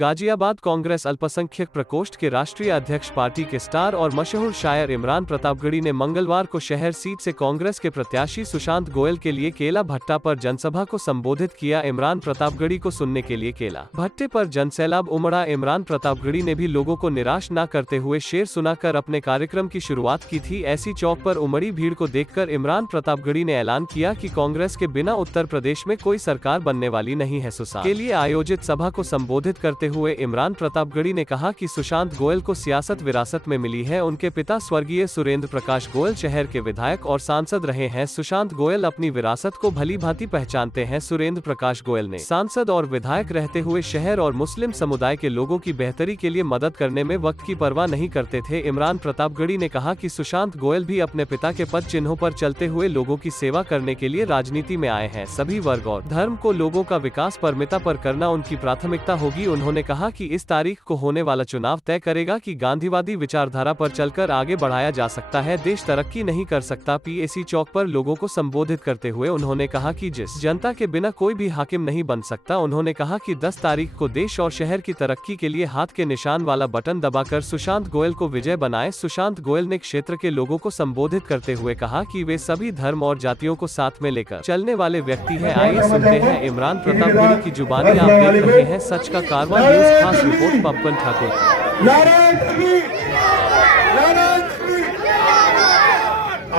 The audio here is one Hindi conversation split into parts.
गाजियाबाद कांग्रेस अल्पसंख्यक प्रकोष्ठ के राष्ट्रीय अध्यक्ष पार्टी के स्टार और मशहूर शायर इमरान प्रतापगढ़ी ने मंगलवार को शहर सीट से कांग्रेस के प्रत्याशी सुशांत गोयल के लिए केला भट्टा पर जनसभा को संबोधित किया। इमरान प्रतापगढ़ी को सुनने के लिए केला भट्टे पर जनसैलाब उमड़ा। इमरान प्रतापगढ़ी ने भी लोगों को निराश न करते हुए शेर सुनाकर अपने कार्यक्रम की शुरुआत की थी। ऐसी चौक पर उमड़ी भीड़ को देखकर इमरान प्रतापगढ़ी ने ऐलान किया कि कांग्रेस के बिना उत्तर प्रदेश में कोई सरकार बनने वाली नहीं है। सुशांत के लिए आयोजित सभा को संबोधित करते हुए इमरान प्रतापगढ़ी ने कहा कि सुशांत गोयल को सियासत विरासत में मिली है। उनके पिता स्वर्गीय सुरेंद्र प्रकाश गोयल शहर के विधायक और सांसद रहे हैं। सुशांत गोयल अपनी विरासत को भली भांति पहचानते हैं। सुरेंद्र प्रकाश गोयल ने सांसद और विधायक रहते हुए शहर और मुस्लिम समुदाय के लोगों की बेहतरी के लिए मदद करने में वक्त की परवाह नहीं करते थे। इमरान प्रतापगढ़ी ने कहा कि सुशांत गोयल भी अपने पिता के पद चिन्हों पर चलते हुए लोगों की सेवा करने के लिए राजनीति में आए हैं। सभी वर्ग और धर्म को लोगों का विकास परमिता पर करना उनकी प्राथमिकता होगी। उन्होंने कहा कि इस तारीख को होने वाला चुनाव तय करेगा कि गांधीवादी विचारधारा पर चलकर आगे बढ़ाया जा सकता है। देश तरक्की नहीं कर सकता। पीएसी चौक पर लोगों को संबोधित करते हुए उन्होंने कहा कि जिस जनता के बिना कोई भी हाकिम नहीं बन सकता। उन्होंने कहा कि 10 तारीख को देश और शहर की तरक्की के लिए हाथ के निशान वाला बटन दबाकर सुशांत गोयल को विजय बनाए। सुशांत गोयल ने क्षेत्र के लोगों को संबोधित करते हुए कहा कि वे सभी धर्म और जातियों को साथ में लेकर चलने वाले व्यक्ति हैं। आइए सुनते हैं इमरान प्रतापगढ़ी की जुबानी। आप देख रहे हैं सच का कारवां न्यूज, खास रिपोर्ट पवन ठाकुर।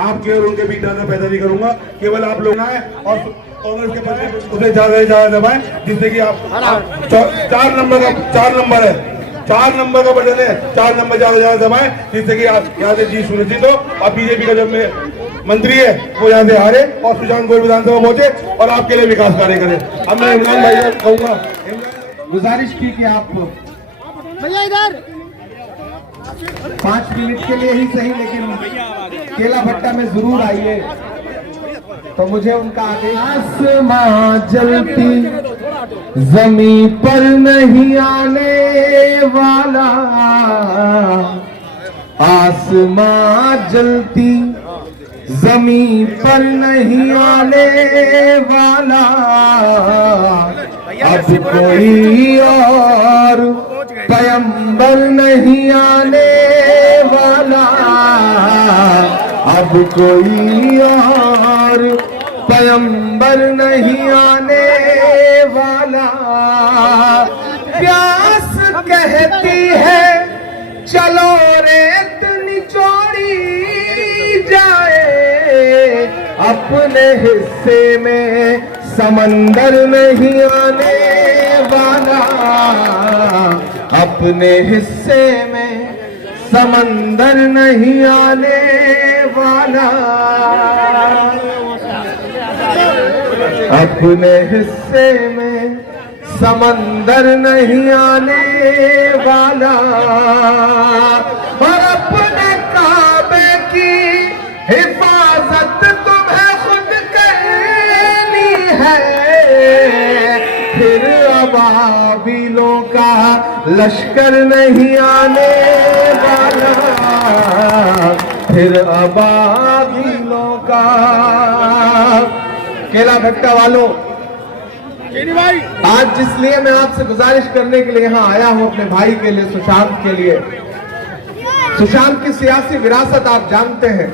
आपके और उनके बीच ज्यादा पैदा नहीं करूंगा, केवल आप लोग आए और कांग्रेस के पास उसे ज्यादा से ज्यादा दबाएं, जिससे कि आप 4 नंबर है, 4 नंबर का बटन है, 4 नंबर ज्यादा से ज्यादा दबाएं, जिससे कि आप यहाँ से जीत सुनिश्चित हो। और बीजेपी का जब में मंत्री है वो यहाँ से हारे और सुशांत गोयल विधानसभा पहुंचे और आपके लिए विकास कार्य करें। अब मैं इमरान भाई से कहूंगा, गुजारिश की कि आप इधर 5 मिनट के लिए ही सही, लेकिन केला भट्टा में जरूर आइए। तो मुझे उनका आदेश। आसमां जलती जमीन पर नहीं आने वाला, आसमां जलती जमीन पर नहीं आने वाला, अब कोई और पैगंबर नहीं आने वाला, अब कोई और पैगंबर नहीं आने वाला। प्यास कहती है चलो रेत निचोड़ी जाए, अपने हिस्से में समंदर नहीं आने वाला, अपने हिस्से में समंदर नहीं आने वाला, अपने हिस्से में समंदर नहीं आने वाला। और अपने काबे की हिफाजत तुम्हें खुद करनी है, फिर अबाबिलों का लश्कर नहीं आने वाला, फिर अबाबिलों का। केला भट्टा वालों, आज जिसलिए मैं आपसे गुजारिश करने के लिए यहाँ आया हूँ, अपने भाई के लिए, सुशांत के लिए। सुशांत की सियासी विरासत आप जानते हैं।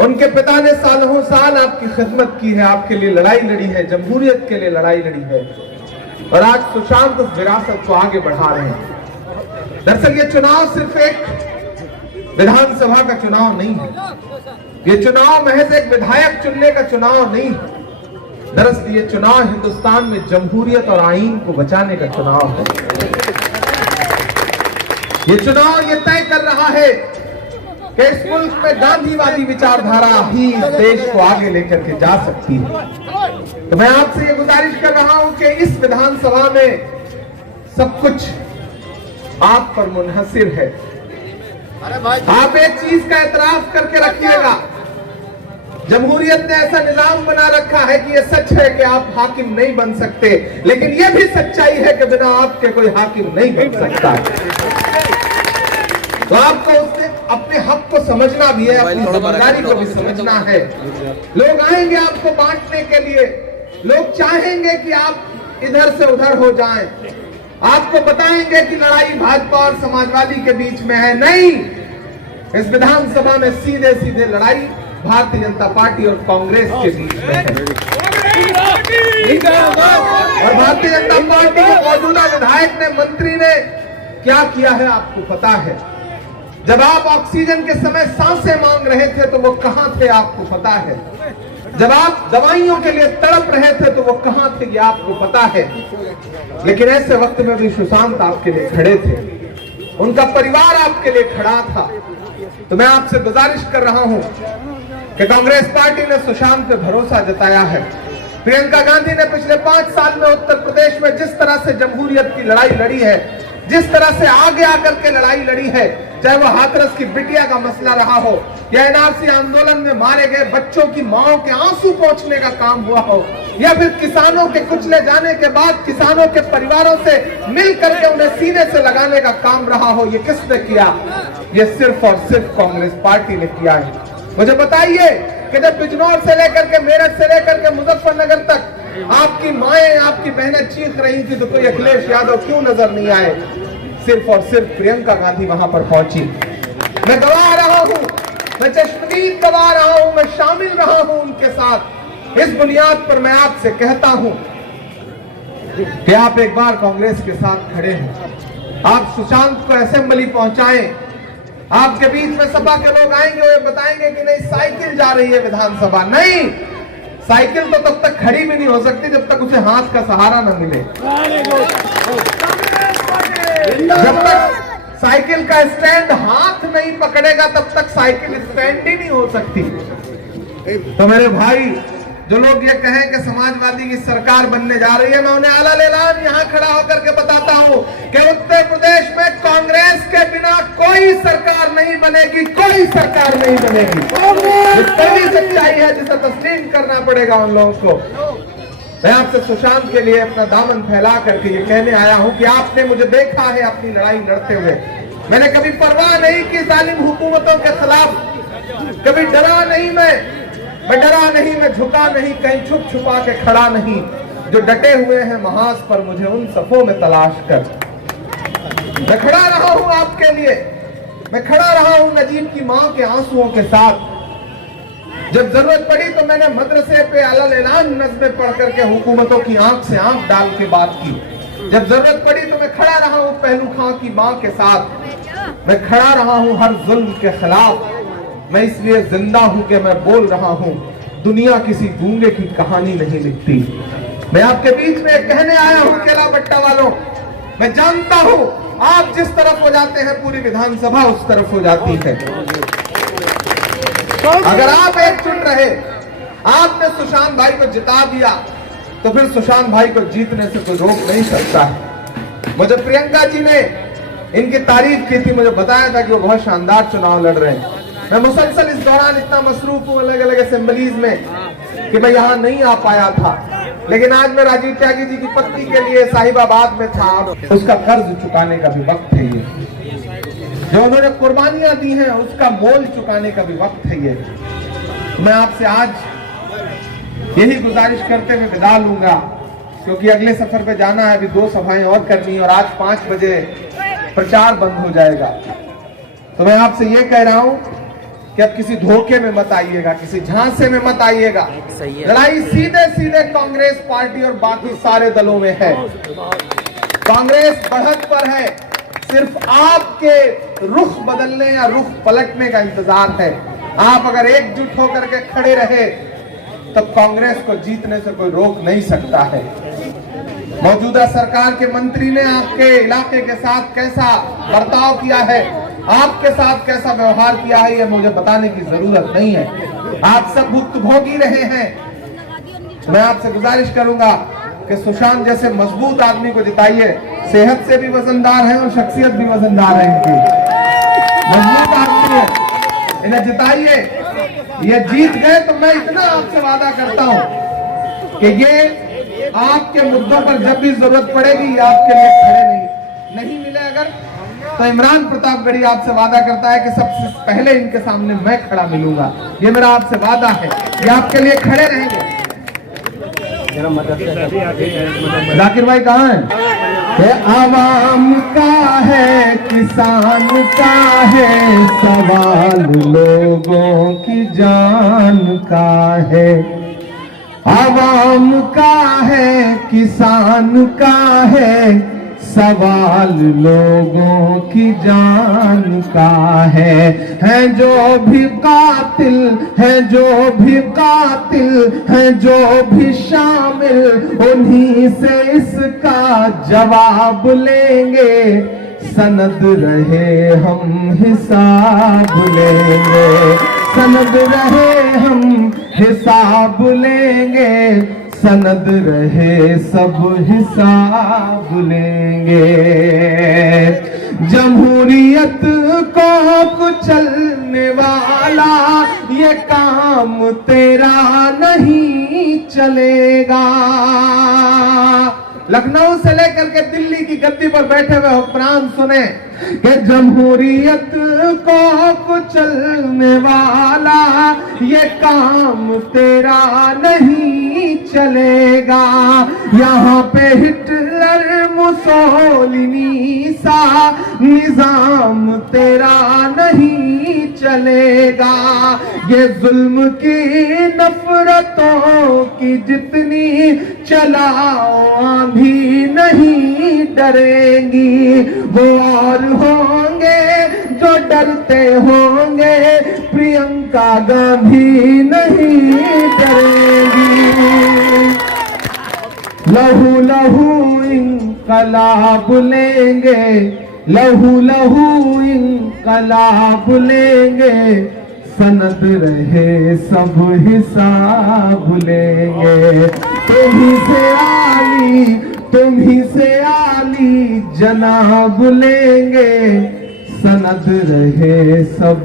उनके पिता ने सालों साल आपकी खिदमत की है, आपके लिए लड़ाई लड़ी है, जमहूरियत के लिए लड़ाई लड़ी है, और आज सुशांत उस विरासत को आगे बढ़ा रहे हैं। दरअसल ये चुनाव सिर्फ एक विधानसभा का चुनाव नहीं है, ये चुनाव महज एक विधायक चुनने का चुनाव नहीं है। दरअसल ये चुनाव हिंदुस्तान में जमहूरियत और आईन को बचाने का चुनाव है। ये चुनाव ये तय कर रहा है कि इस मुल्क में गांधीवादी विचारधारा ही इस देश को आगे लेकर के जा सकती है। तो मैं आपसे ये गुजारिश कर रहा हूं कि इस विधानसभा में सब कुछ आप पर मुनहसिर है। आप एक चीज का एतराफ करके रखिएगा, जमहूरियत ने ऐसा निजाम बना रखा है कि ये सच है कि आप हाकिम नहीं बन सकते, लेकिन ये भी सच्चाई है कि बिना आपके कोई हाकिम नहीं बन सकता। तो आपको उससे अपने हक को समझना भी है, अपनी जिम्मेदारी को भी समझना है। लोग आएंगे आपको बांटने के लिए, लोग चाहेंगे कि आप इधर से उधर हो जाएं, आपको बताएंगे कि लड़ाई भाजपा और समाजवादी के बीच में है। नहीं, इस विधानसभा में सीधे सीधे लड़ाई भारतीय जनता पार्टी और कांग्रेस के बीच में है। और भारतीय जनता पार्टी के मौजूदा विधायक ने, मंत्री ने क्या किया है आपको पता है। जब आप ऑक्सीजन के समय सांसें मांग रहे थे तो वो कहां थे आपको पता है। जब आप दवाइयों के लिए तड़प रहे थे तो वो कहां थे ये आपको पता है। लेकिन ऐसे वक्त में भी सुशांत आपके लिए खड़े थे, उनका परिवार आपके लिए खड़ा था। तो मैं आपसे गुजारिश कर रहा हूं कि कांग्रेस पार्टी ने सुशांत पे भरोसा जताया है। प्रियंका गांधी ने पिछले 5 साल में उत्तर प्रदेश में जिस तरह से जमहूरियत की लड़ाई लड़ी है, जिस तरह से आगे आकर के लड़ाई लड़ी है, चाहे वो हाथरस की बिटिया का मसला रहा हो या एनआरसी आंदोलन में मारे गए बच्चों की माओं के आंसू पोंछने का काम हुआ हो, या फिर किसानों के कुचले जाने के बाद किसानों के परिवारों से मिल करके उन्हें सीने से लगाने का काम रहा हो, ये किसने किया? ये सिर्फ और सिर्फ कांग्रेस पार्टी ने किया है। मुझे बताइए कि जब बिजनौर से लेकर के, मेरठ से लेकर के मुजफ्फरनगर तक आपकी माएं, आपकी बहनें चीख रही थी तो कोई अखिलेश यादव क्यों नजर नहीं आए? सिर्फ और सिर्फ प्रियंका गांधी वहां पर पहुंची। मैं गवा रहा हूं, मैं चश्मदीद गवा रहा हूं, मैं शामिल रहा हूं उनके साथ। इस बुनियाद पर मैं आपसे कहता हूं कि आप एक बार कांग्रेस के साथ खड़े हों, आप सुशांत को असेंबली पहुंचाएं। आपके बीच में सपा के लोग आएंगे, वे बताएंगे कि नहीं साइकिल जा रही है विधानसभा। नहीं, साइकिल तो तब तक खड़ी भी नहीं हो सकती जब तक उसे हाथ का सहारा न मिले। जब तक साइकिल का स्टैंड हाथ नहीं पकड़ेगा तब तक साइकिल स्टैंड ही नहीं हो सकती। तो मेरे भाई, जो लोग ये कहें कि समाजवादी की सरकार बनने जा रही है, मैं उन्हें आला ऐलान यहाँ खड़ा होकर के बताता हूँ कि उत्तर प्रदेश में कांग्रेस के बिना कोई सरकार नहीं बनेगी, कोई सरकार नहीं बनेगी। ये पहली सच्चाई है जिसे तस्लीम करना पड़ेगा उन लोगों को। मैं आपसे सुशांत के लिए अपना दामन फैला करके ये कहने आया हूं कि आपने मुझे देखा है अपनी लड़ाई लड़ते हुए। मैंने कभी परवाह नहीं की जालिम हुकूमतों के खिलाफ, कभी डरा नहीं, मैं डरा नहीं, मैं झुका नहीं, कहीं छुप छुपा के खड़ा नहीं। जो डटे हुए हैं महाज पर, मुझे उन सफों में तलाश कर। मैं खड़ा रहा हूं आपके लिए, मैं खड़ा रहा हूं नजीब की मां के आंसुओं के साथ। जब जरूरत पड़ी तो मैंने मदरसे पे अलल ऐलान नज़्में पढ़ करके हुकूमतों की आंख से आंख डाल के बात की। जब जरूरत पड़ी तो मैं खड़ा रहा हूं पहलू खां की मां के साथ। मैं खड़ा रहा हूं हर जुल्म के खिलाफ। मैं इसलिए जिंदा हूं कि मैं बोल रहा हूं, दुनिया किसी गूंगे की कहानी नहीं लिखती। मैं आपके बीच में कहने आया हूं केला भट्टा वालों, मैं जानता हूं आप जिस तरफ हो जाते हैं पूरी विधानसभा उस तरफ हो जाती है। अगर आप एकजुट रहे, आपने सुशांत भाई को जिता दिया तो फिर सुशांत भाई को जीतने से कोई रोक नहीं सकता है। मुझे प्रियंका जी ने इनकी तारीफ की थी, मुझे बताया था कि वो बहुत शानदार चुनाव लड़ रहे हैं। मैं मुसलसल इस दौरान इतना मसरूफ हूँ अलग अलग असेंबलीज में कि मैं यहाँ नहीं आ पाया था, लेकिन आज मैं राजीव त्यागी जी की पत्नी के लिए साहिबाबाद में था। उसका कर्ज चुकाने का भी वक्त है ये, जो उन्होंने कुर्बानियां दी हैं उसका मोल चुकाने का भी वक्त है ये। मैं आपसे आज यही गुजारिश करते हुए विदा लूंगा, क्योंकि अगले सफर पे जाना है, अभी 2 सभाएं और करनी है और आज 5 बजे प्रचार बंद हो जाएगा। तो मैं आपसे ये कह रहा हूं कि अब किसी धोखे में मत आइएगा, किसी झांसे में मत आइएगा। लड़ाई सीधे सीधे कांग्रेस पार्टी और बाकी सारे दलों में है। कांग्रेस बढ़त पर है, सिर्फ आपके रुख बदलने या रुख पलटने का इंतजार है। आप अगर एकजुट होकर के खड़े रहे तो कांग्रेस को जीतने से कोई रोक नहीं सकता है। मौजूदा सरकार के मंत्री ने आपके इलाके के साथ कैसा बर्ताव किया है, आपके साथ कैसा व्यवहार किया है, ये मुझे बताने की जरूरत नहीं है। आप सब भुक्तभोगी रहे हैं। मैं आपसे गुजारिश करूंगा कि सुशांत जैसे मजबूत आदमी को जिताइए। सेहत से भी वजनदार है और शख्सियत भी वजनदार है इनकी, मजबूत आदमी है, इन्हें जिताइए। ये जीत गए तो मैं इतना आपसे वादा करता हूं कि ये आपके मुद्दों पर जब भी जरूरत पड़ेगी ये आपके लिए खड़े नहीं मिले अगर, तो इमरान प्रतापगढ़ी आपसे वादा करता है कि सबसे पहले इनके सामने मैं खड़ा मिलूंगा। ये मेरा आपसे वादा है, ये आपके लिए खड़े रहेंगे। जाकिर भाई कहाँ हैं? ये आवाम का है, किसान का है, सवाल लोगों की जान का है। आवाम का है, किसान का है, सवाल लोगों की जान का है जो भी कातिल, है जो भी कातिल, है जो भी शामिल, उन्हीं से इसका जवाब लेंगे। सनद रहे हम हिसाब लेंगे, सनद रहे हम हिसाब लेंगे, सनद रहे सब हिसाब लेंगे। जमहूरियत को कुचलने वाला ये काम तेरा नहीं चलेगा। लखनऊ से लेकर के दिल्ली की गद्दी पर बैठे हुए हुक्मरान सुने कि जमहूरियत को कुचलने वाला ये काम तेरा नहीं चलेगा। यहाँ पे हिटलर मुसोलिनी सा निजाम तेरा नहीं चलेगा। ये जुल्म की नफरतों की जितनी चलाओ आंधी नहीं डरेंगी। वो और होंगे जो डरते होंगे, प्रियंका गांधी नहीं डरेगी। लहू लहू इंकलाब लेंगे, लहू लहू इंकलाब लेंगे, सनद रहे सब हिसाब लेंगे। तुम्ही से आली, तुम्ही से आली जनाब लेंगे, सनद रहे सब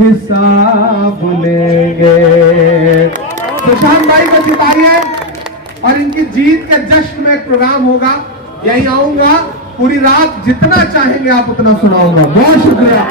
हिसाब लेंगे। सुशांत भाई को जिताइए और इनकी जीत के जश्न में एक प्रोग्राम होगा, यहीं आऊंगा, पूरी रात जितना चाहेंगे आप उतना सुनाऊंगा। बहुत शुक्रिया।